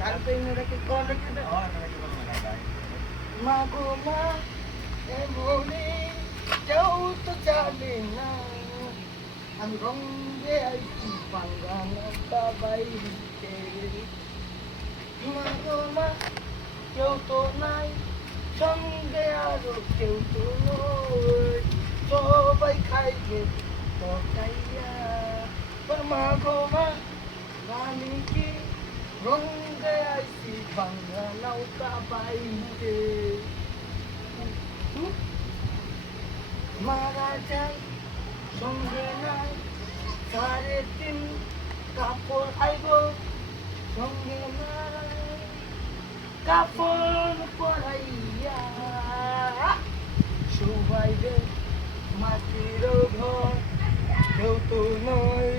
গান তো ইনারাকে করে কেটে মা গো মা এমনি কেউ তো জানে না আমি রঙে আইছি বাংলা বাইতে মা গো মা কেউ তো নাই সঙ্গে আরো কেউ তো নয় সবাই খাইবে তরকাইয়া মা গো মা আমি কি রঙে আইছি বাংলা নৌকা বাইতে মারা যায় সঙ্গে নাই 3:30 কাপড় আইব সঙ্গে নাই কাপড় পরাইয়া শুবাইবে মাটির ঘর কেউ তো নয়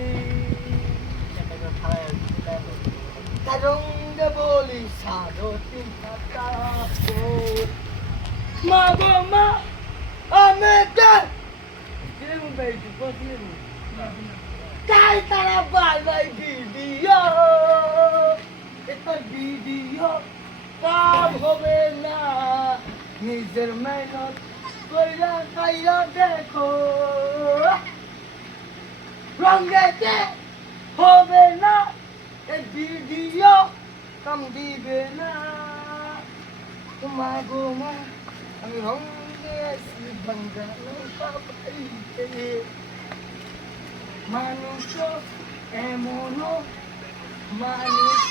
তারঙ্গে বলি 3:30 কাপড় মা গো মা আমি কাই তারা বাই ভিডিও এটা ভিডিও কাম হবে না নিজের মেহনত কইরা কাইরা দেখো রঙেতে হবে না এই ভিডিও কাম দিবে না তোমার গো মা আমি রঙে আছি বাংলা নৌকা বাইতে মানুষ এমন মানুষ